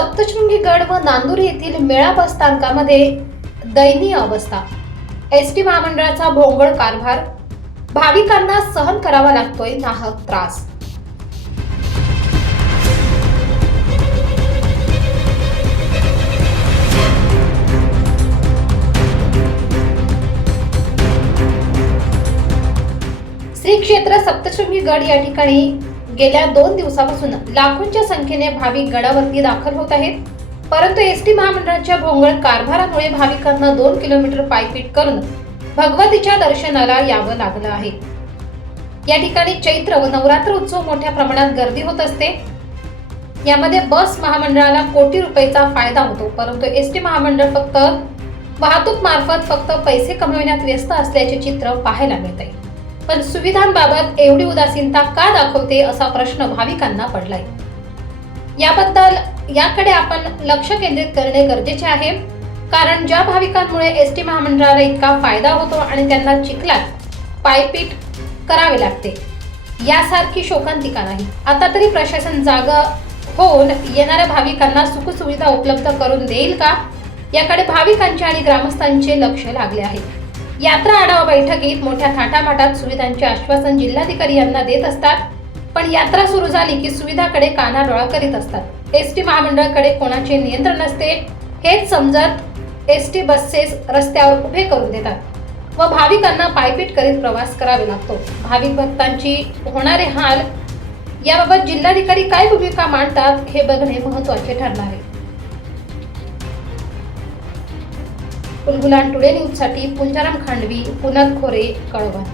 सप्तशृंगी गड व नांदूर येथील मेळा बस स्थानकामध्ये दयनीय अवस्था. एस टी महामंडळाचा भोंगळ कारभार. भाविकांना सहन करावा लागतोय नाहक त्रास. श्री क्षेत्र सप्तशृंगी गड या ठिकाणी गेल्या दोन दिवसापासून लाखोंच्या संख्येने भाविक गडावरती दाखल होत आहेत. परंतु एस टी महामंडळाच्या भोंगळ कारभारामुळे भाविकांना दोन किलोमीटर पायपीट करून भगवतीच्या दर्शनाला यावं लागलं आहे. या ठिकाणी चैत्र व नवरात्र उत्सव मोठ्या प्रमाणात गर्दी होत असते. यामध्ये बस महामंडळाला कोटी रुपयाचा फायदा होतो. परंतु एस टी महामंडळ फक्त वाहतूक मार्फत फक्त पैसे कमविण्यात व्यस्त असल्याचे चित्र पाहायला मिळत आहे पण सुविधांबाबत एवढी उदासीनता का दाखवते असा प्रश्न भाविकांना पडलाय. याबद्दल याकडे आपण लक्ष केंद्रित करणे गरजेचे आहे. कारण ज्या भाविकांमुळे एस टी महामंडळाला इतका फायदा होतो आणि त्यांना चिखलात पायपीट करावे लागते यासारखी शोकांतिका नाही. आता तरी प्रशासन जागा होऊन येणाऱ्या भाविकांना सुखसुविधा उपलब्ध करून देईल का? याकडे भाविकांचे आणि ग्रामस्थांचे लक्ष लागले आहे. यात्रा आढावा बैठकीत मोठ्या थाटामाटात सुविधांचे आश्वासन जिल्हाधिकारी यांना देत असतात. पण यात्रा सुरू झाली की सुविधाकडे कानाडोळा करीत असतात. एस टी महामंडळाकडे कोणाचे नियंत्रण नसते हेच समजत एस टी बसेस रस्त्यावर उभे करून देतात व भाविकांना पायपीट करीत प्रवास करावे लागतो. भाविक भक्तांची होणारे हाल याबाबत जिल्हाधिकारी काय भूमिका मांडतात हे बघणे महत्त्वाचे ठरणार आहे. उलगुलान टुडे न्यूजसाठी पुंजाराम खांडवी पुनद खोरे कळवण.